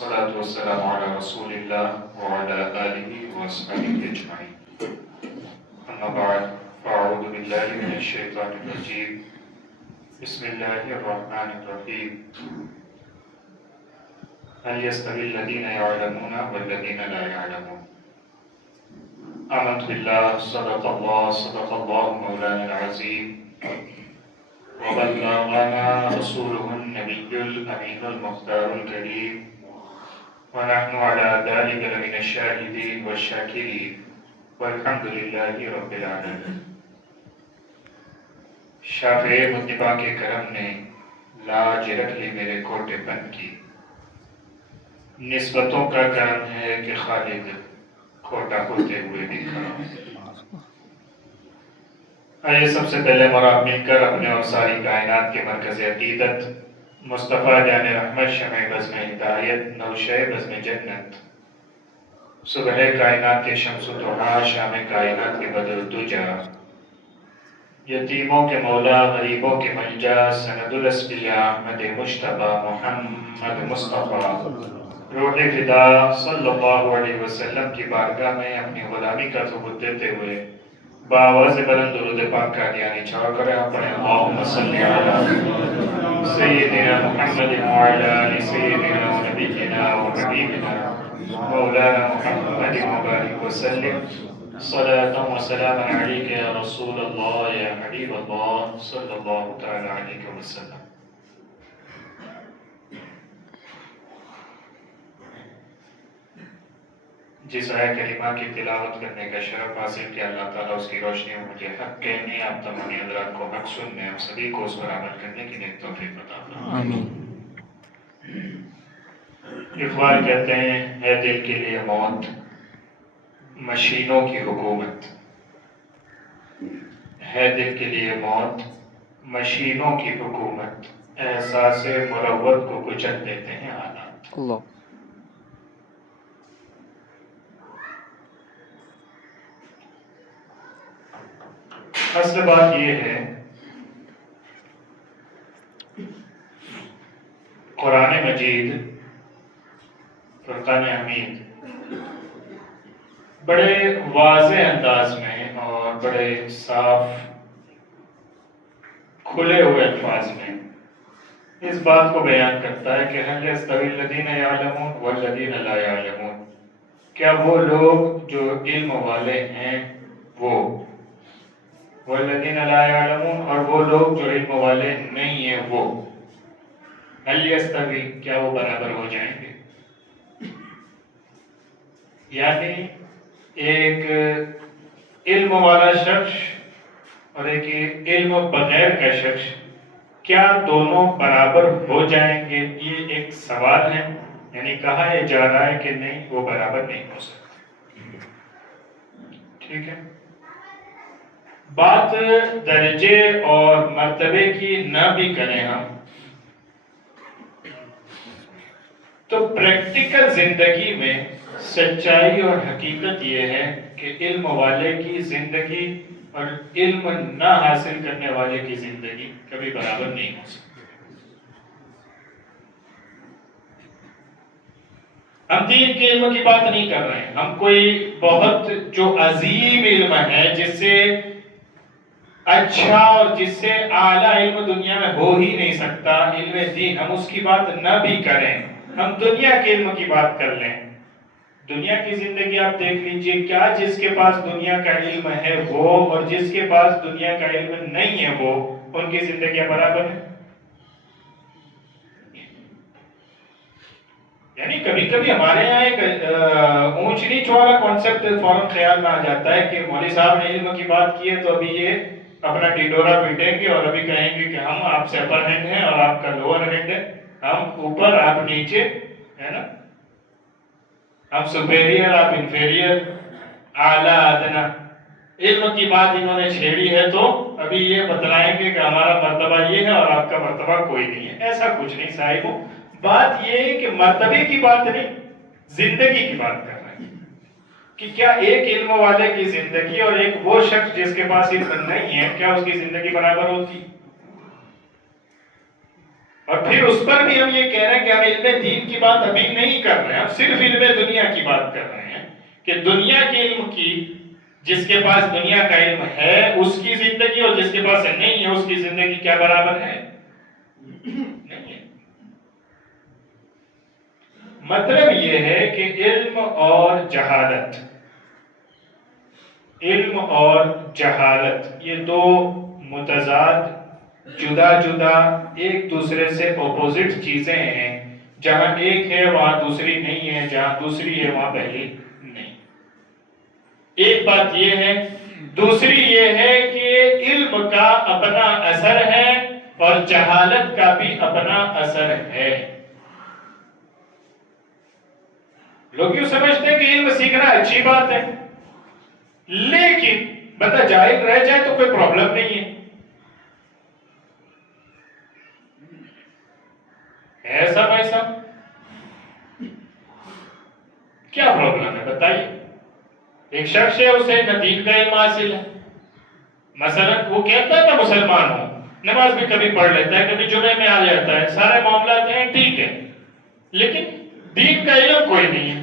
والصلاة والسلام على رسول الله وعلى آله وأصحابه أجمعين أما بعد فأعوذ بالله من الشيطان الرجيم بسم الله الرحمن الرحيم هل يستوي الذين يعلمون والذين لا يعلمون آمنت بالله صدق الله مولانا العظيم وبلغنا رسوله النبي الأمين المختار الكريم ونحن على ذلك لمن الشاهدين والشاكرين والحمد لله رب العالمين. شافع مطلبہ کے کرم نے لاج رکھ لی میرے کوٹے پن کی، نسبتوں کا کرم ہے کہ خالد کھوٹا ہوتے ہوئے بھی کھڑا. آئیے سب سے پہلے مراب مل کر اپنے اور ساری کائنات کے مرکز عقیدت مصطفیٰ جان رحمت شمع بزم ہدایت نوشہ بزم جنت صبح کائنات کے شمس و ضحیٰ شام کائنات کے بدر الدجا یتیموں کے مولا غریبوں کے ملجا سند الاسبیاء احمد مجتبیٰ محمد مصطفیٰ روح فدا صلی اللہ علیہ وسلم کی بارگاہ میں اپنی غلامی کا ثبوت دیتے ہوئے بآواز بلند درود پاک کا دیانی چھوڑ کر اپنے اللہم صلی علی سیدنا محمد وعلی آل سیدنا و نبینا و حبیبنا مولانا محمد مبارک وسلم صلاة و سلام علیک یا رسول اللہ یا حبیب اللہ صلی اللہ تعالی علیہ وسلم. جس آیت کریمہ کی تلاوت کرنے کا شرف حاصل کیا، اللہ تعالیٰ اس کی روشنی میں مجھے حق کہنے، آپ تمام حضرات کو حق سننے، ہم سبھی کو اس پر عمل کرنے کی نیک توفیق عطا فرمائے. آمین. اقبال کہتے ہیں، ہے دل کے لیے موت مشینوں کی حکومت، ہے دل کے لیے موت مشینوں کی حکومت، احساس مروت کو کچل دیتے ہیں حالات. اللہ. اصل بات یہ ہے، قرآن مجید فرقان حمید بڑے واضح انداز میں اور بڑے صاف کھلے ہوئے الفاظ میں اس بات کو بیان کرتا ہے کہ هل يستوي الذين يعلمون والذين لا يعلمون، کیا وہ لوگ جو علم والے ہیں وہ، والذین لا یعلمون اور وہ لوگ جو علم والے نہیں ہیں وہ، هل یستوی کیا وہ برابر ہو جائیں گے؟ یعنی ایک علم والا شخص اور ایک علم بغیر کا شخص کیا دونوں برابر ہو جائیں گے؟ یہ ایک سوال ہے، یعنی کہا یہ جا رہا ہے کہ نہیں وہ برابر نہیں ہو سکتے. ٹھیک ہے، بات درجے اور مرتبے کی نہ بھی کریں ہم تو پریکٹیکل زندگی میں سچائی اور حقیقت یہ ہے کہ علم والے کی زندگی اور علم نہ حاصل کرنے والے کی زندگی کبھی برابر نہیں ہو سکتی. ہم دین کے علم کی بات نہیں کر رہے ہیں، ہم کوئی بہت جو عظیم علم ہے جس سے اچھا اور جس سے اعلیٰ علم دنیا میں ہو ہی نہیں سکتا، علم دین، ہم اس کی بات نہ بھی کریں، ہم دنیا کے علم کی بات کر لیں. دنیا کی زندگی آپ دیکھ لیجئے، کیا جس کے پاس دنیا کا علم ہے وہ اور جس کے پاس دنیا کا علم نہیں ہے وہ، ان کی زندگیاں برابر ہیں؟ یعنی کبھی کبھی ہمارے یہاں ایک اونچ نیچ والا کانسیپٹ فوراً خیال میں آ جاتا ہے کہ مولوی صاحب نے علم کی بات کی ہے تو ابھی یہ اپنا ڈیڈورا پیٹیں گے اور ابھی کہیں گے کہ ہم آپ سے اپر ہینڈ ہیں اور آپ کا لوور ہینڈ ہے، ہم اوپر آپ نیچے، ہے نا، ہم سپیریئر آپ انفیریئر، اعلیٰ ادنا. علم کی بات انہوں نے چھیڑی ہے تو ابھی یہ بتلائیں گے کہ ہمارا مرتبہ یہ ہے اور آپ کا مرتبہ کوئی نہیں ہے. ایسا کچھ نہیں صاحبوں، بات یہ ہے کہ مرتبے کی بات نہیں، زندگی کی بات کر رہے ہیں کہ کیا ایک علم والے کی زندگی اور ایک وہ شخص جس کے پاس علم نہیں ہے، کیا اس کی زندگی برابر ہوتی؟ اور پھر اس پر بھی ہم یہ کہہ رہے ہیں کہ ہم علم دین کی بات ابھی نہیں کر رہے ہیں، ہم صرف علم دنیا کی بات کر رہے ہیں کہ دنیا کے علم کی، جس کے پاس دنیا کا علم ہے اس کی زندگی اور جس کے پاس نہیں ہے اس کی زندگی کیا برابر ہے؟ نہیں ہے۔ مطلب یہ ہے کہ علم اور جہالت، علم اور جہالت یہ دو متضاد، جدا جدا، ایک دوسرے سے اپوزٹ چیزیں ہیں۔ جہاں ایک ہے وہاں دوسری نہیں ہے، جہاں دوسری ہے وہاں پہلی نہیں۔ ایک بات یہ ہے، دوسری یہ ہے کہ علم کا اپنا اثر ہے اور جہالت کا بھی اپنا اثر ہے۔ لوگ یوں سمجھتے ہیں کہ علم سیکھنا اچھی بات ہے، لیکن بندہ جاہل رہ جائے تو کوئی پرابلم نہیں ہے۔ ایسا بھائی صاحب کیا پرابلم ہے بتائیے؟ ایک شخص ہے، اسے نہ دین کا علم حاصل ہے، مثلا وہ کہتا ہے میں مسلمان ہوں، نماز بھی کبھی پڑھ لیتا ہے، کبھی جمعے میں آ جاتا ہے، سارے معاملات ہیں ٹھیک ہے، لیکن دین کا علم کوئی نہیں ہے۔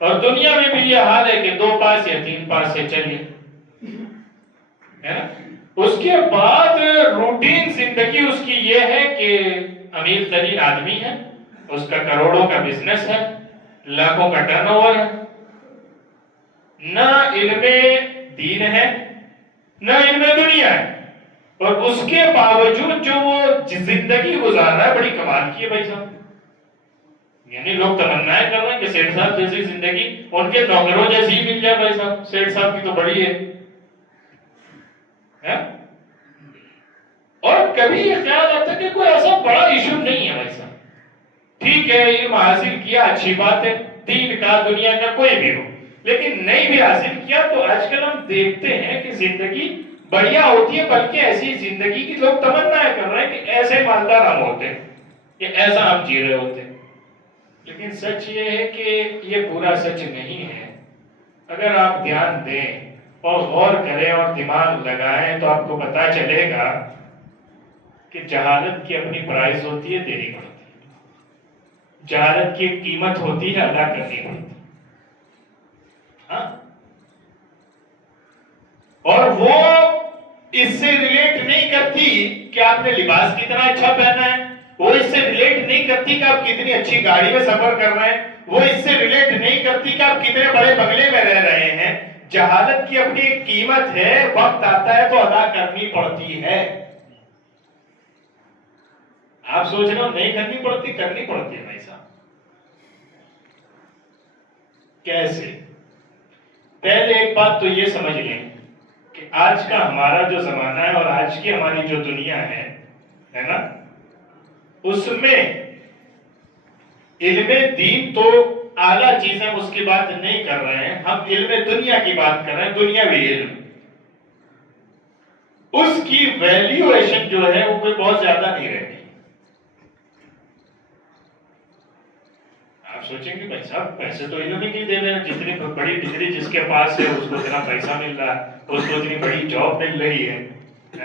اور دنیا میں بھی یہ حال ہے کہ 2 پاس یا 3 پاس سے چلیے، ہے نا؟ اس کے بعد روٹین زندگی اس کی یہ ہے کہ امیر ترین آدمی ہے، اس کا کروڑوں کا بزنس ہے، لاکھوں کا ٹرن اوور ہے، نہ علم دین ہے نہ علم دنیا ہے، اور اس کے باوجود جو وہ زندگی گزار رہا ہے بڑی کمال کی ہے بھائی صاحب۔ یعنی لوگ تمنائیں کر رہے ہیں کہ سیٹھ صاحب جیسی زندگی ان کے نوکروں جیسی ہی مل جائے بھائی صاحب، سیٹھ صاحب کی تو بڑی ہے۔ اور کبھی یہ خیال آتا ہے کہ کوئی ایسا بڑا ایشو نہیں ہے بھائی صاحب، ٹھیک ہے علم حاصل کیا اچھی بات ہے، دین کا دنیا کا کوئی بھی ہو، لیکن نہیں بھی حاصل کیا تو آج کل ہم دیکھتے ہیں کہ زندگی بڑھیا ہوتی ہے، بلکہ ایسی زندگی کی لوگ تمنائیں کر رہے ہیں کہ ایسے مالدار ہم ہوتے کہ ایسا ہم جی رہے ہوتے۔ لیکن سچ یہ ہے کہ یہ پورا سچ نہیں ہے۔ اگر آپ دھیان دیں اور غور کریں اور دماغ لگائیں تو آپ کو پتا چلے گا کہ جہالت کی اپنی پرائز ہوتی ہے، دینی پڑتی ہے، جہالت کی قیمت ہوتی ہے، ادا کرنی پڑتی ہے، ہاں؟ اور وہ اس سے ریلیٹ نہیں کرتی کہ آپ نے لباس کتنا اچھا پہنا ہے، وہ اس سے ریلیٹ نہیں کرتی کہ آپ کتنی اچھی گاڑی میں سفر کر رہے ہیں، وہ اس سے ریلیٹ نہیں کرتی کہ آپ کتنے بڑے بنگلے میں رہ رہے ہیں۔ جہالت کی اپنی ایک قیمت ہے، وقت آتا ہے تو ادا کرنی پڑتی ہے۔ آپ سوچ رہے ہو نہیں کرنی پڑتی، کرنی پڑتی ہے بھائی صاحب۔ کیسے؟ پہلے ایک بات تو یہ سمجھ لیں کہ آج کا ہمارا جو زمانہ ہے اور آج کی ہماری جو دنیا ہے نا، اس میں علم دین تو اعلیٰ چیز ہے، اس کی بات نہیں کر رہے ہیں، ہم علم دنیا کی بات کر رہے ہیں، دنیاوی علم۔ اس کی ویلیویشن جو ہے وہ کوئی بہت زیادہ نہیں رہتی۔ آپ سوچیں گے بھائی صاحب پیسے تو علم ہی نہیں دے رہے ہیں، جتنی بڑی ڈگری جس کے پاس ہے اس کو اتنا پیسہ مل رہا ہے، اس کو اتنی بڑی جاب مل رہی ہے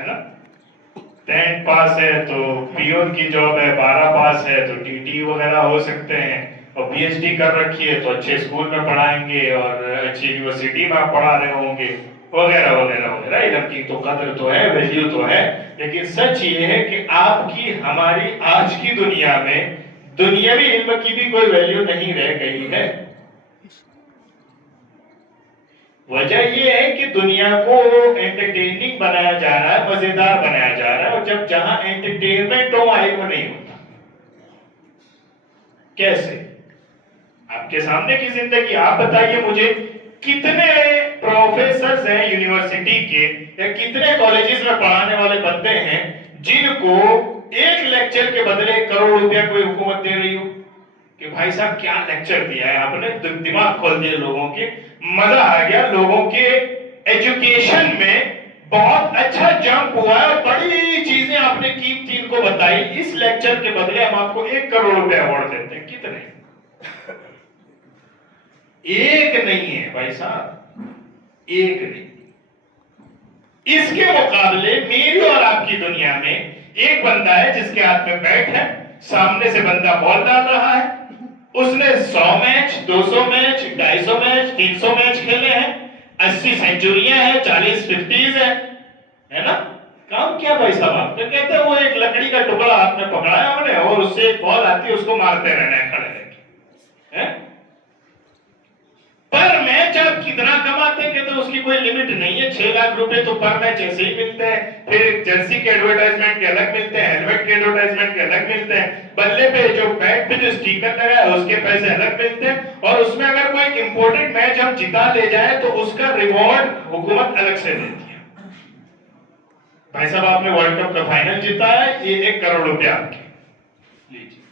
نا؟ 10 پاس ہے تو پیون کی جاب ہے، 12 پاس ہے تو ٹی ٹی وغیرہ ہو سکتے ہیں، اور پی ایچ ڈی کر رکھی ہے تو اچھے اسکول میں پڑھائیں گے اور اچھی یونیورسٹی میں آپ پڑھا رہے ہوں گے، وغیرہ وغیرہ وغیرہ۔ علم کی تو قدر تو ہے، ویلیو تو ہے، لیکن سچ یہ ہے کہ آپ کی ہماری آج کی دنیا میں دنیاوی علم کی بھی کوئی ویلیو نہیں رہ گئی ہے۔ وجہ یہ ہے کہ دنیا کو انٹرٹیننگ بنایا جا رہا ہے، مزیدار بنایا جا رہا ہے، اور جب جہاں انٹرٹینمنٹ ہو علم نہیں ہوتا۔ کیسے؟ آپ کے سامنے کی زندگی، آپ بتائیے مجھے کتنے پروفیسرز ہیں یونیورسٹی کے یا کتنے کالجز میں پڑھانے والے بندے ہیں جن کو ایک لیکچر کے بدلے کروڑ روپیہ کوئی حکومت دے رہی ہو کہ بھائی صاحب کیا لیکچر دیا ہے آپ نے، دماغ کھول دیا لوگوں کے، مزہ آ گیا، لوگوں کے ایجوکیشن میں بہت اچھا جمپ ہوا ہے اور بڑی چیزیں آپ نے قیمتی ان کو بتائی، اس لیکچر کے بدلے ہم آپ کو 1 کروڑ روپے ایوارڈ دیتے ہیں۔ کتنے؟ ایک نہیں ہے بھائی صاحب، ایک نہیں۔ اس کے مقابلے میری اور آپ کی دنیا میں ایک بندہ ہے جس کے ہاتھ میں بیٹ ہے، سامنے سے بندہ بال ڈال رہا ہے، اس نے 100 میچ 200 میچ 250 میچ 300 میچ کھیلے ہیں، 80 سینچوریاں ہیں، 40 50s ہے نا؟ کام کیا بھائی صاحب آپ نے؟ کہتے ہیں وہ ایک لکڑی کا ٹکڑا ہاتھ میں پکڑا ہے ہم نے اور اس سے ایک بال آتی ہے اس کو مارتے رہنا ہے کھڑے رہ کے۔ پر میچ آپ کتنا کماتے ہیں؟ کہتے ہیں اس کی کوئی لمٹ نہیں ہے، 6 لاکھ روپے تو پر میچ ایسے ہی ملتے ہیں، پھر جرسی کے ایڈورٹائزمنٹ کے الگ ملتے ہیں، ہیلمٹ کے ایڈورٹائزمنٹ کے الگ ملتے ہیں، بلے پہ جو بیٹ پہ جو اسٹیکر لگا ہے اس کے پیسے الگ ملتے ہیں، اور اس میں اگر کوئی امپورٹنٹ میچ ہم جتا لے جائیں تو اس کا ریوارڈ حکومت الگ سے دیتی ہے۔ بھائی صاحب آپ نے ورلڈ کپ کا فائنل جیتا ہے، یہ 1 کروڑ روپے آپ کے لیجیے۔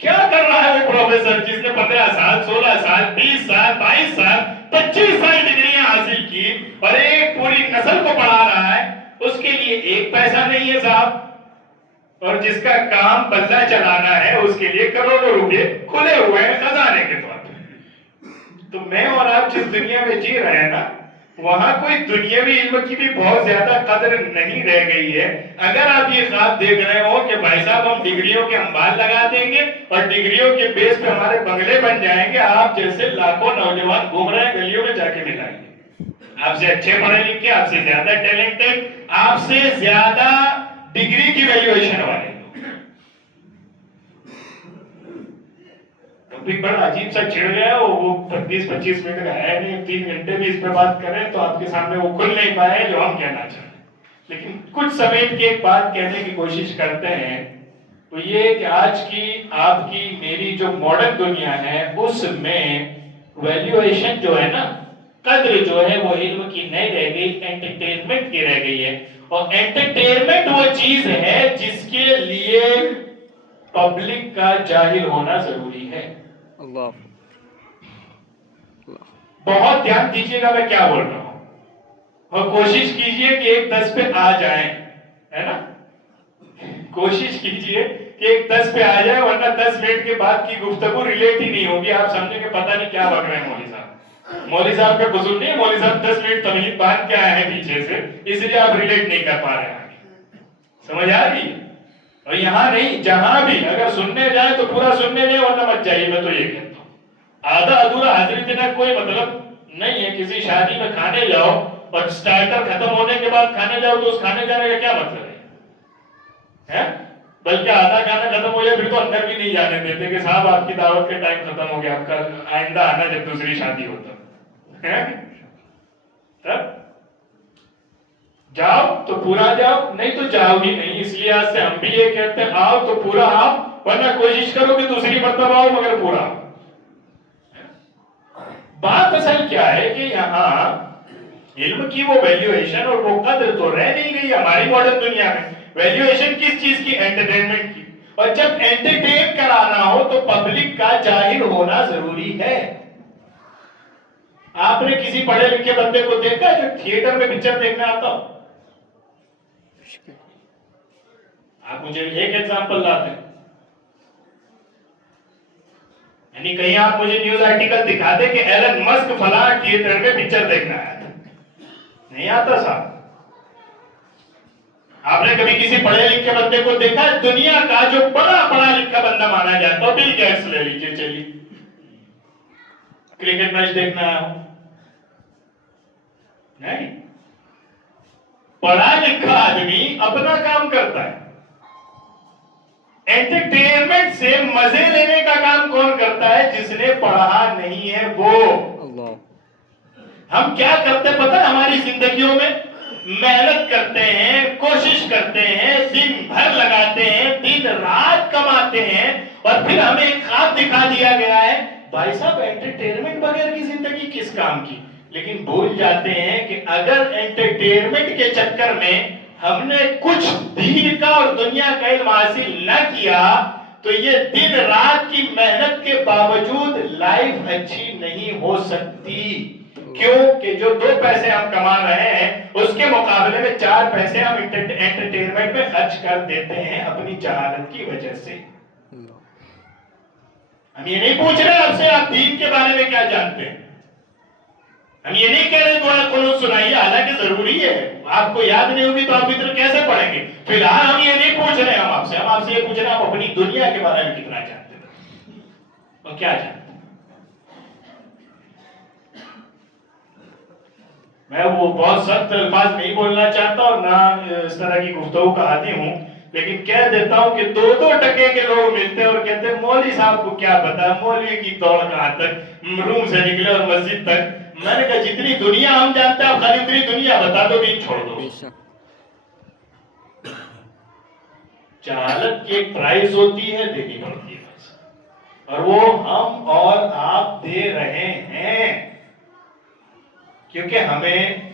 کیا کر رہا ہے وہ پروفیسر جس نے 15 سال 16 سال 20 سال 22 سال 25 سال ڈگریاں حاصل کی اور ایک پوری نسل کو پڑھا رہا ہے، اس کے لیے 1 پیسہ نہیں ہے صاحب، اور جس کا کام بلہ چلانا ہے اس کے لیے کروڑوں روپے کھلے ہوئے ہیں خزانے کے طور پر۔ تو میں اور آپ جس دنیا میں جی رہے ہیں نا، وہاں کوئی دنیاوی علم کی بھی بہت زیادہ قدر نہیں رہ گئی ہے۔ اگر آپ یہ خواب دیکھ رہے ہو کہ بھائی صاحب ہم ڈگریوں کے انبار لگا دیں گے اور ڈگریوں کے بیس پہ ہمارے بنگلے بن جائیں گے، آپ جیسے لاکھوں نوجوان گھوم رہے ہیں گلیوں میں جا کے ملائیں گے، آپ سے اچھے پڑھے لکھے، آپ سے زیادہ ٹیلنٹڈ، آپ سے زیادہ ڈگری کی ویلیویشن والے لوگ۔ بھی بڑا عجیب سا چھڑ گیا، وہ 20-25 منٹ کا ہے نہیں، 3 گھنٹے بھی اس پہ بات کریں تو آپ کے سامنے وہ کھل نہیں پائے جو ہم کہنا چاہتے ہیں، لیکن کچھ سمیٹ کے ایک بات کہنے کی کوشش کرتے ہیں، وہ یہ کہ آج کی آپ کی میری جو ماڈرن دنیا ہے اس میں ویلیویشن جو ہے نا، قدر جو ہے وہ علم کی نہیں رہ گئی، انٹرٹینمنٹ کی رہ گئی ہے، اور انٹرٹینمنٹ وہ چیز ہے جس کے لیے پبلک کا جاہل ہونا ضروری ہے۔ اللہ بہت دھیان دیجئے گا میں کیا بول رہا ہوں، اور کوشش کیجئے کہ 1-10 پہ آ جائیں، ہے نا؟ کوشش کیجئے کہ 1-10 پہ آ جائیں، ورنہ 10 منٹ کے بعد کی گفتگو ریلیٹ ہی نہیں ہوگی، آپ سمجھیں کہ پتہ نہیں کیا بک رہے ہیں مولوی صاحب۔ مولوی صاحب کا قصور نہیں ہے، مولوی صاحب 10 منٹ تمہید باندھ کے آئے ہیں پیچھے سے، اس لیے آپ ریلیٹ نہیں کر پا رہے ہیں۔ سمجھ آ رہی ہے؟ اور یہاں نہیں، جہاں بھی اگر سننے جائیں تو پورا سننے جائیں، ورنہ مت جائیے، میں تو یہ کہتا ہوں۔ آدھا ادھورا حاضری دینا کوئی مطلب نہیں ہے۔ کسی شادی میں کھانے جاؤ اور سٹارٹر ختم ہونے کے بعد کھانے جاؤ تو اس کھانے جانے کا کیا مطلب ہے؟ بلکہ آدھا کھانا ختم ہو جائے پھر تو اندر بھی نہیں جانے دیتے کہ صاحب آپ کی دعوت کے ٹائم ختم ہو گیا، آپ کا آئندہ آنا جب دوسری شادی ہوتا تب جاؤ تو پورا جاؤ، نہیں تو جاؤ ہی نہیں۔ اس لیے آج سے ہم بھی یہ کہتے ہیں آؤ تو پورا آؤ، ورنہ کوشش کرو کہ دوسری مرتبہ آؤ مگر پورا آؤ۔ بات اصل کیا ہے کہ یہاں علم کی وہ ویلیویشن اور وہ قدر تو رہ نہیں گئی ہماری ماڈرن دنیا میں۔ ویلیویشن کس چیز کی؟ انٹرٹینمنٹ کی، اور جب انٹرٹین کرانا ہو تو پبلک کا جاہل ہونا ضروری ہے۔ آپ نے کسی پڑھے لکھے بندے کو دیکھا جو تھیٹر میں پکچر دیکھنے آتا ہو؟ آپ مجھے ایک ایگزامپل لاتے ہیں، یعنی کہیں آپ مجھے نیوز آرٹیکل دکھا دیں کہ ایلن مسک فلاں تھیٹر میں پکچر دیکھنا آیا تھا، نہیں آتا صاحب۔ آپ نے کبھی کسی پڑھے لکھے بندے کو دیکھا دنیا کا جو بڑا پڑھا لکھا بندہ مانا جاتا ہے، بل گیٹس لے لیجیے، چلیے کرکٹ میچ دیکھنا آیا ہوں؟ نہیں، پڑھا لکھا آدمی اپنا کام کرتا ہے۔ انٹرٹینمنٹ سے مزے لینے کا کام کون کرتا ہے؟ جس نے پڑھا نہیں ہے وہ۔ ہم کیا کرتے پتہ ہے ہماری زندگیوں میں؟ محنت کرتے ہیں، کوشش کرتے ہیں، دن بھر لگاتے ہیں، دن رات کماتے ہیں، اور پھر ہمیں ایک خواب دکھا دیا گیا ہے بھائی صاحب انٹرٹینمنٹ بغیر کی زندگی کس کام کی؟ لیکن بھول جاتے ہیں کہ اگر انٹرٹینمنٹ کے چکر میں ہم نے کچھ دین کا اور دنیا کا علم حاصل نہ کیا تو یہ دن رات کی محنت کے باوجود لائف اچھی نہیں ہو سکتی۔ کیوں کہ جو 2 پیسے ہم کما رہے ہیں اس کے مقابلے میں 4 پیسے ہم انٹرٹینمنٹ میں خرچ کر دیتے ہیں اپنی جہالت کی وجہ سے۔ ہم یہ نہیں پوچھ رہے آپ سے آپ دین کے بارے میں کیا جانتے ہیں، ہم یہ نہیں کہہ رہے دعا قنوت سنائیے، حالانکہ ضروری ہے، آپ کو یاد نہیں ہوگی تو آپ وطر کیسے پڑھیں گے؟ فی الحال ہم یہ نہیں پوچھ رہے، ہم آپ سے یہ پوچھ رہے ہیں آپ اپنی دنیا کے بارے میں کتنا جانتے ہیں اور کیا جانتے ہیں؟ میں وہ بہت سخت الفاظ نہیں بولنا چاہتا اور نہ اس طرح کی گفتگو کا عادی ہوں، لیکن کہہ دیتا ہوں کہ 2-2 کے لوگ ملتے ہیں اور کہتے ہیں مولوی صاحب کو کیا پتا، مولوی کی دوڑ کہاں تک، روم سے نکلے اور مسجد تک۔ میں نے کہا جتنی دنیا ہم جانتے ہیں آپ خالی اتنی دنیا بتا دو، دین چھوڑ دو۔ جہالت کی ایک پرائز ہوتی ہے، دینی پڑتی ہے، اور وہ ہم اور آپ دے رہے ہیں، کیونکہ ہمیں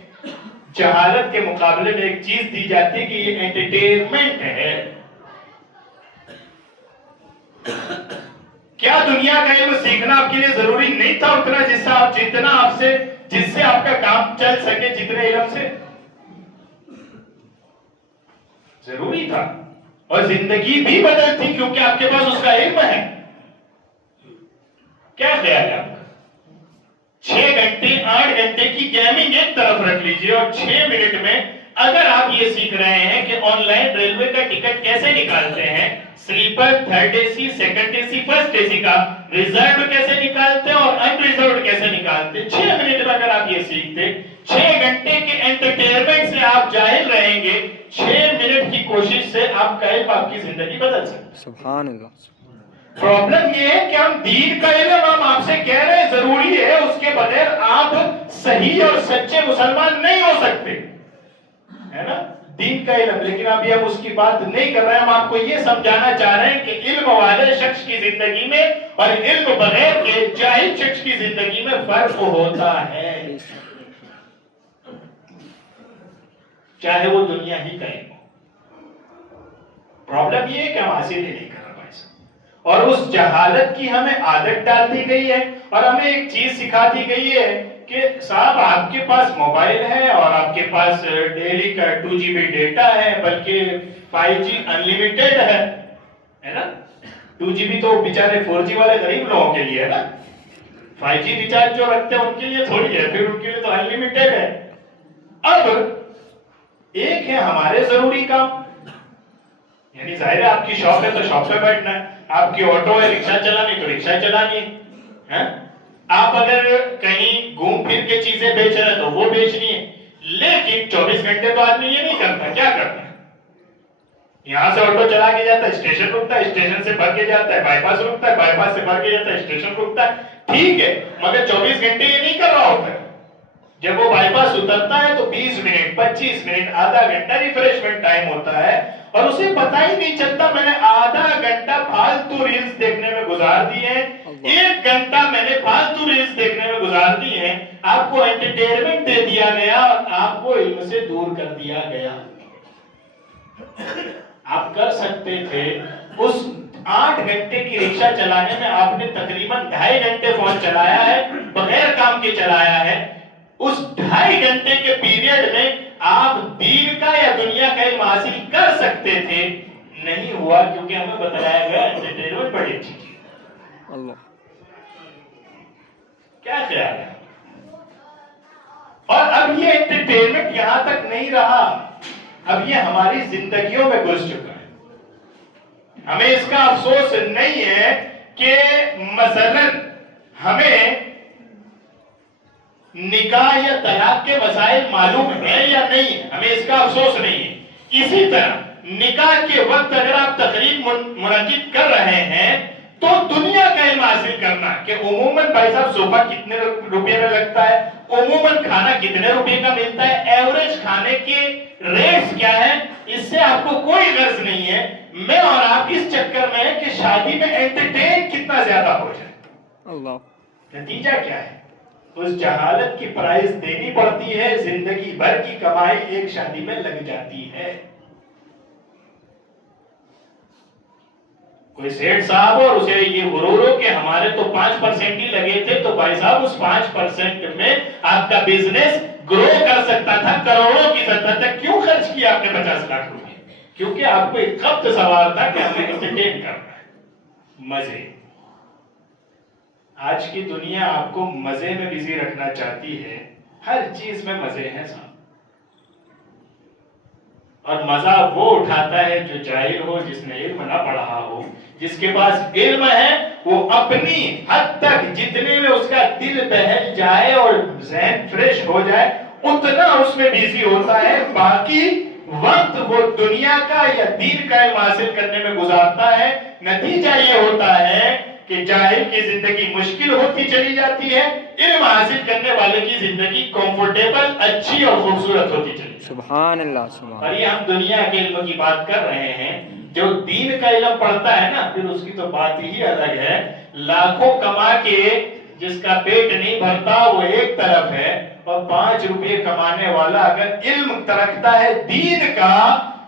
جہالت کے مقابلے میں ایک چیز دی جاتی ہے کہ یہ انٹرٹینمنٹ ہے۔ کیا دنیا کا علم سیکھنا آپ کے لیے ضروری نہیں تھا اتنا جس سے آپ کا کام چل سکے، جتنے علم سے ضروری تھا، اور زندگی بھی بدل تھی کیونکہ آپ کے پاس اس کا علم ہے۔ کیا خیال ہے آپ کا؟ 6 گھنٹے 8 گھنٹے کی گیمنگ ایک طرف رکھ لیجئے، اور 6 منٹ میں اگر آپ یہ سیکھ رہے ہیں کہ آن لائن ریلوے کا ٹکٹ کیسے نکالتے ہیں، sleeper, third A C, second A C, first A C کا ریزروڈ کیسے نکالتے ہیں اور ان ریزروڈ کیسے نکالتے ہیں، 6 منٹ میں اگر آپ یہ سیکھتے، 6 گھنٹے کے انٹرٹینمنٹ سے آپ جاہل رہیں گے، 6 منٹ کی کوشش سے آپ کا علم آپ کی زندگی بدل سکتے۔ سبحان اللہ۔ پرابلم یہ ہے کہ ہم دین کا علم ہم آپ سے کہہ رہے ہیں ضروری ہے، اس کے بغیر آپ صحیح اور سچے مسلمان نہیں ہو سکتے، ہے نا؟ دین کا علم، لیکن ابھی ہم اس کی بات نہیں کر رہے ہیں، ہم آپ کو یہ سمجھانا چاہ رہے ہیں کہ علم والے شخص کی زندگی میں اور علم بغیر کے جاہل شخص کی زندگی میں فرق ہوتا ہے، چاہے وہ دنیا ہی کا علم ہو۔ پرابلم یہ ہے کہ ہم حاصل ہی نہیں کر رہے بھائی صاحب، اور اس جہالت کی ہمیں عادت ڈال دی گئی ہے، اور ہمیں ایک چیز سکھا دی گئی ہے کہ صاحب آپ کے پاس موبائل ہے اور آپ کے پاس ڈیلی کا 2 GB ڈیٹا ہے، بلکہ 5G انلیمیٹڈ ہے نا؟ 2 GB تو بیچارے 4G والے غریب لوگوں کے لیے ہے نا، 5G ریچارج جو رکھتے ہیں ان کے لیے تھوڑی ہے، پھر ان کے لیے تو انلیمیٹڈ ہے۔ اب ایک ہے ہمارے ضروری کام، یعنی ظاہر ہے آپ کی شاپ ہے تو شاپ پہ بیٹھنا ہے، آپ کی آٹو ہے رکشہ چلانی تو رکشہ چلانی ہے، آپ اگر کہیں گھوم پھر کے چیزیں بیچ رہے ہیں تو وہ بیچنی ہے، لیکن 24 گھنٹے تو آدمی یہ نہیں کرتا، کیا کرتا ہے؟ یہاں سے آٹو چلا کے جاتا ہے، اسٹیشن رکتا ہے، اسٹیشن سے بھر کے جاتا ہے، بائی پاس رکتا ہے، بائی پاس سے بھر کے جاتا ہے، اسٹیشن رکتا ہے، ٹھیک ہے، مگر 24 گھنٹے یہ نہیں کر رہا ہوتا ہے۔ جب وہ بائی پاس اترتا ہے تو 20 منٹ 25 منٹ آدھا گھنٹہ ریفریشمنٹ ٹائم ہوتا ہے، اور اسے پتہ ہی نہیں چلتا میں نے آدھا گھنٹہ فالتو ریلز دیکھنے میں گزار دی ہے، 1 گھنٹہ میں نے فالتو ریلز دیکھنے میں گزار دی ہے۔ آپ کو انٹرٹینمنٹ دے دیا گیا اور آپ کو علم سے دور کر دیا گیا۔ آپ کر سکتے تھے اس 8 گھنٹے کی رکشہ چلانے میں آپ نے تقریباً 2.5 گھنٹے فون چلایا ہے، بغیر کام کے چلایا ہے، اس 2.5 گھنٹے کے پیریڈ میں آپ دین کا یا دنیا کا علم حاصل کر سکتے تھے، نہیں ہوا کیونکہ ہمیں بتایا گیا انٹرٹینمنٹ بڑی اچھی چیز۔ اللہ کیا خیال ہے؟ اور اب یہ انٹرٹینمنٹ یہاں تک نہیں رہا، اب یہ ہماری زندگیوں میں گھس چکا ہے۔ ہمیں اس کا افسوس نہیں ہے کہ مثلا ہمیں نکاح یا طلاق کے مسائل معلوم ہیں یا نہیں ہے، ہمیں اس کا افسوس نہیں ہے۔ اسی طرح نکاح کے وقت اگر آپ تقریب منعقد کر رہے ہیں تو دنیا کا علم حاصل کرنا کہ عموماً بھائی صاحب صوفہ کتنے روپے میں لگتا ہے، عموماً کھانا کتنے روپے کا ملتا ہے، ایوریج کھانے کے ریٹس کیا ہے، اس سے آپ کو کوئی غرض نہیں ہے۔ میں اور آپ اس چکر میں ہے کہ شادی میں انٹرٹین کتنا زیادہ ہو جائے، اللہ نتیجہ کیا ہے؟ اس جہالت کی پرائز دینی پڑتی ہے، زندگی بھر کی کمائی ایک شادی میں لگ جاتی ہے۔ کوئی سیٹ صاحب اور اسے یہ غرور ہو کہ ہمارے تو 5% ہی لگے تھے، تو بھائی صاحب اس 5% میں آپ کا بزنس گرو کر سکتا تھا، کروڑوں کی سطح تک کیوں خرچ کیا آپ نے 50 لاکھ روپے؟ کیونکہ آپ کو ایک خبت سوال تھا کہ ہمیں انٹرٹین کرنا ہے، مزے۔ آج کی دنیا آپ کو مزے میں بزی رکھنا چاہتی ہے، ہر چیز میں مزے ہیں صاحب، اور مزہ وہ اٹھاتا ہے جو جاہل ہو، جس نے علم نہ پڑھا ہو۔ جس کے پاس علم ہے وہ اپنی حد تک جتنے میں اس کا دل بہل جائے اور ذہن فریش ہو جائے اتنا اس میں بیزی ہوتا ہے، باقی وقت وہ دنیا کا یا دین کا علم حاصل کرنے میں گزارتا ہے۔ نتیجہ یہ ہوتا ہے کہ جاہل کی زندگی مشکل ہوتی چلی جاتی ہے، علم حاصل کرنے والے کی زندگی کمفرٹیبل، اچھی اور خوبصورت ہوتی چلی جاتی ہے۔ سبحان اللہ، سبحان اور یہ ہم دنیا کے علم کی بات کر رہے ہیں، جو دین کا علم پڑھتا ہے نا پھر اس کی تو بات ہی الگ ہے۔ لاکھوں کما کے جس کا پیٹ نہیں بھرتا وہ ایک طرف ہے، اور 5 روپے کمانے والا اگر علم رکھتا ہے دین کا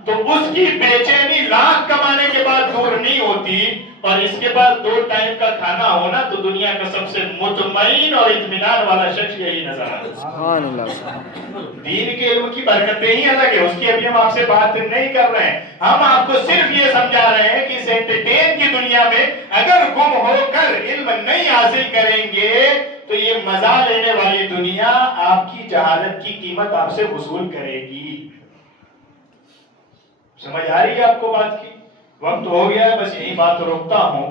تو اس کی بے چینی لاکھ کمانے کے بعد دور نہیں ہوتی، اور اس کے بعد 2 ٹائم کا کھانا ہونا تو دنیا کا سب سے مطمئن اور اطمینان والا شخص یہی نظر آتا ہے۔ سبحان اللہ۔ دین کے علم کی برکتیں ہی الگ ہے، اس کی ابھی ہم آپ سے بات نہیں کر رہے ہیں، ہم آپ کو صرف یہ سمجھا رہے ہیں کہ اس انٹرٹین کی دنیا میں اگر گم ہو کر علم نہیں حاصل کریں گے تو یہ مزہ لینے والی دنیا آپ کی جہالت کی قیمت آپ سے وصول کرے گی۔ سمجھ آ رہی ہے آپ کو بات کی؟ وقت ہو گیا ہے، بس یہی بات روکتا ہوں۔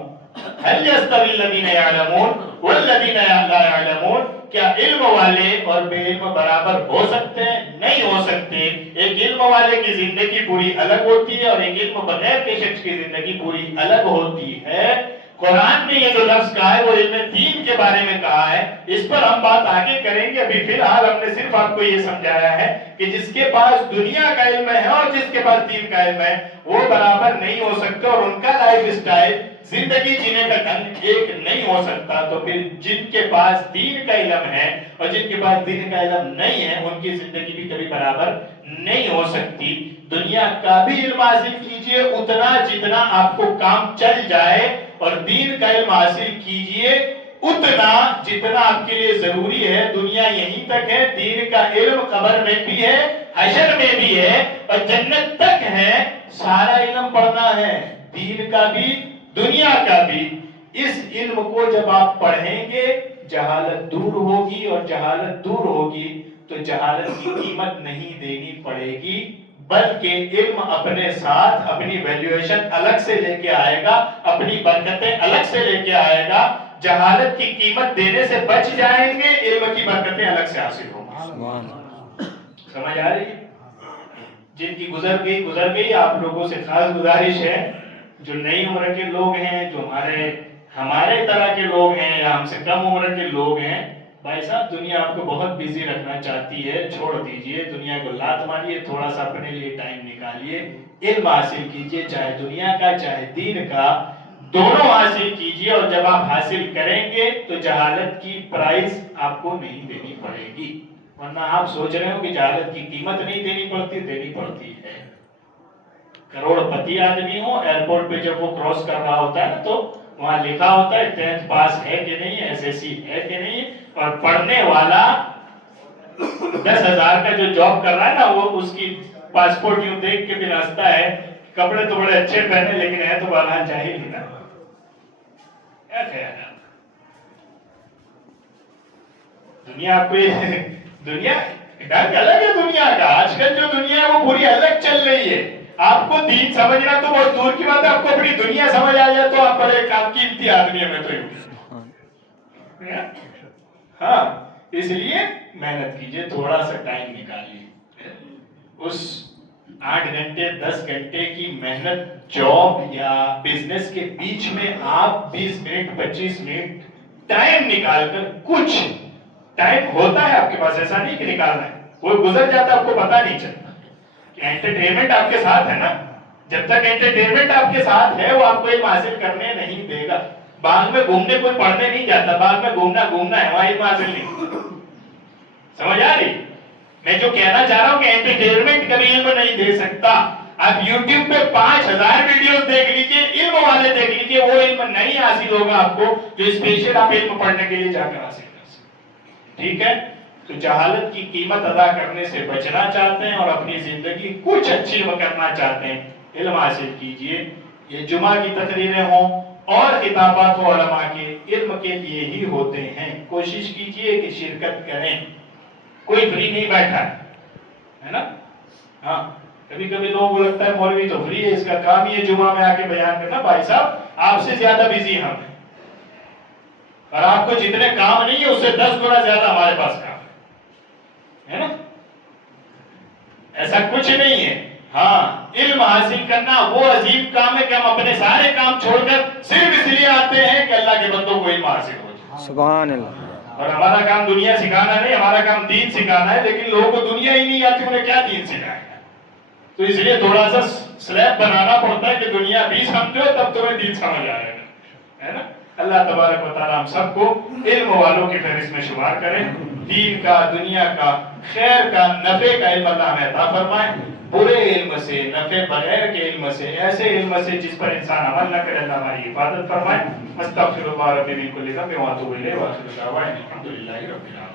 هل يستوي الذين يعلمون والذين لا يعلمون؟ کیا علم والے اور بے علم برابر ہو سکتے ہیں؟ نہیں ہو سکتے۔ ایک علم والے کی زندگی پوری الگ ہوتی ہے اور ایک علم بغیر کے شخص کی زندگی پوری الگ ہوتی ہے۔ قرآن میں یہ جو لفظ کہا ہے وہ علم دین کے بارے میں کہا ہے، اس پر ہم بات آگے کریں گے۔ ابھی فی الحال ہم نے صرف آپ کو یہ سمجھایا ہے کہ جس کے پاس دنیا کا علم ہے اور جس کے پاس دین کا علم ہے وہ برابر نہیں ہو سکتے، اور ان کا لائف سٹائل، زندگی جینے کا ڈھنگ ایک نہیں ہو سکتا۔ تو پھر جن کے پاس دین کا علم ہے اور جن کے پاس دین کا علم نہیں ہے ان کی زندگی بھی کبھی برابر نہیں ہو سکتی۔ دنیا کا بھی علم حاصل کیجئے اتنا جتنا آپ کو کام چل جائے، اور دین کا علم حاصل کیجئے اتنا جتنا آپ کے لیے ضروری ہے۔ دنیا یہیں تک ہے، دین کا علم قبر میں بھی ہے، حشر میں بھی ہے، اور جنت تک ہے۔ سارا علم پڑھنا ہے، دین کا بھی دنیا کا بھی۔ اس علم کو جب آپ پڑھیں گے جہالت دور ہوگی، اور جہالت دور ہوگی تو جہالت کی قیمت نہیں دینی پڑے گی، بلکہ علم اپنے ساتھ اپنی ویلیویشن الگ سے لے کے آئے گا، اپنی برکتیں الگ سے لے کے آئے گا۔ جہالت کی قیمت دینے سے بچ جائیں گے، علم کی برکتیں الگ سے حاصل ہوں گی۔ سمجھ آ رہی ہے؟ جن کی گزر گئی آپ لوگوں سے خاص گزارش ہے، جو نئی عمر کے لوگ ہیں، جو ہمارے طرح کے لوگ ہیں یا ہم سے کم عمر کے لوگ ہیں، بھائی صاحب دنیا آپ کو بہت بیزی رکھنا چاہتی ہے، چھوڑ دیجئے دنیا کو، لات ماریے، تھوڑا سا اپنے لیے ٹائم نکالیے، علم حاصل کیجئے، چاہے دنیا کا چاہے دین کا، دونوں حاصل کیجئے۔ اور جب آپ حاصل کریں گے تو جہالت کی پرائز آپ کو نہیں دینی پڑے گی، ورنہ آپ سوچ رہے ہو کہ جہالت کی قیمت نہیں دینی پڑتی ہے۔ کروڑ پتی آدمی ہو، ایئرپورٹ پہ جب وہ کراس کر رہا ہوتا ہے تو وہاں لکھا ہوتا ہے 10th پاس ہے کہ نہیں، SSC ہے کہ نہیں، اور پڑھنے والا 10,000 کا جو جاب کر رہا ہے نا وہ اس کی پاسپورٹ یوں دیکھ کے بھی ہنستا ہے، کپڑے تو بڑے اچھے پہنے لیکن ہے تو بہرحال جاہل ہی نا۔ کیا خیال ہے؟ دنیا آپ کو دنیا ڈھنگ الگ ہے دنیا کا، آج کل جو دنیا ہے وہ پوری الگ چل رہی ہے۔ آپ کو دین سمجھنا تو بہت دور کی بات ہے، آپ کو اپنی دنیا سمجھ آ جائے تو آپ بڑے قیمتی آدمی ہیں۔ میں تو ہاں، اس لیے محنت کیجئے، تھوڑا سا ٹائم نکالیے۔ اس 8 گھنٹے 10 گھنٹے کی محنت جاب یا بزنس کے بیچ میں آپ 20 منٹ 25 منٹ ٹائم نکال کر، کچھ ٹائم ہوتا ہے آپ کے پاس، ایسا نہیں کہ نکالنا ہے، وہ گزر جاتا ہے آپ کو پتا نہیں چلتا۔ انٹرٹینمنٹ آپ کے ساتھ ہے نا، جب تک انٹرٹینمنٹ آپ کے ساتھ ہے وہ آپ کو علم حاصل کرنے نہیں دے گا۔ باغ میں گھومنے کوئی پڑھنے نہیں جاتا، باغ میں گھومنا ہے، وہاں علم حاصل نہیں۔ سمجھ آ رہی؟ میں جو کہنا چاہ رہا ہوں کہ انٹرٹینمنٹ کبھی علم نہیں دے سکتا۔ آپ یوٹیوب پہ 5000 ویڈیوز دیکھ لیجئے، علم والے دیکھ لیجئے، وہ علم نہیں حاصل ہوگا آپ کو جو اسپیشل آپ علم پڑھنے کے لیے جا کر حاصل کر سکتے۔ ٹھیک ہے؟ تو جہالت کی قیمت ادا کرنے سے بچنا چاہتے ہیں اور اپنی زندگی کچھ اچھی کرنا چاہتے ہیں، علم حاصل کیجئے۔ یہ جمعہ کی تقریریں ہوں اور خطابات ہو علماء کے، علم کے لیے ہی ہوتے ہیں، کوشش کیجئے کہ شرکت کریں۔ کوئی فری نہیں بیٹھا ہے نا. ہاں کبھی کبھی لوگوں کو لگتا ہے مولوی تو فری ہے, اس کا کام ہی ہے جمعہ میں آ کے بیان کرنا. بھائی صاحب آپ سے زیادہ بزی ہم ہیں, اور آپ کو جتنے کام نہیں ہے اس سے 10 گنا زیادہ ہمارے پاس کام ہے نا. ایسا کچھ نہیں ہے. ہاں علم حاصل کرنا وہ عظیم کام ہے کہ ہم اپنے سارے کام چھوڑ کر صرف اس لیے آتے ہیں کہ اللہ کے بندوں کو علم حاصل ہو جائے. سبحان اللہ. اور ہمارا کام دنیا سکھانا نہیں, ہمارا کام دین سکھانا ہے. لیکن لوگوں کو دنیا ہی نہیں آتی, انہیں کیا دین سکھائے گا. تو اس لیے تھوڑا سا سلیب بنانا پڑتا ہے کہ دنیا بھی سمجھو تب تمہیں دین سمجھ آئے گا, ہے نا. اللہ تبارک و تعالیٰ ہم سب کو علم والوں کی فہرست میں شمار کریں. دین کا, دنیا کا, خیر کا, نفع کا علم اللہ ہمیں عطا فرمائے. برے علم سے, نفع بغیر کے علم سے, ایسے علم سے جس پر انسان عمل نہ کرے, اللہ ہماری حفاظت فرمائے. استغفر اللہ ربی من کل ذنب واتوب الیہ, واخر دعوانا الحمد للہ رب العالمین.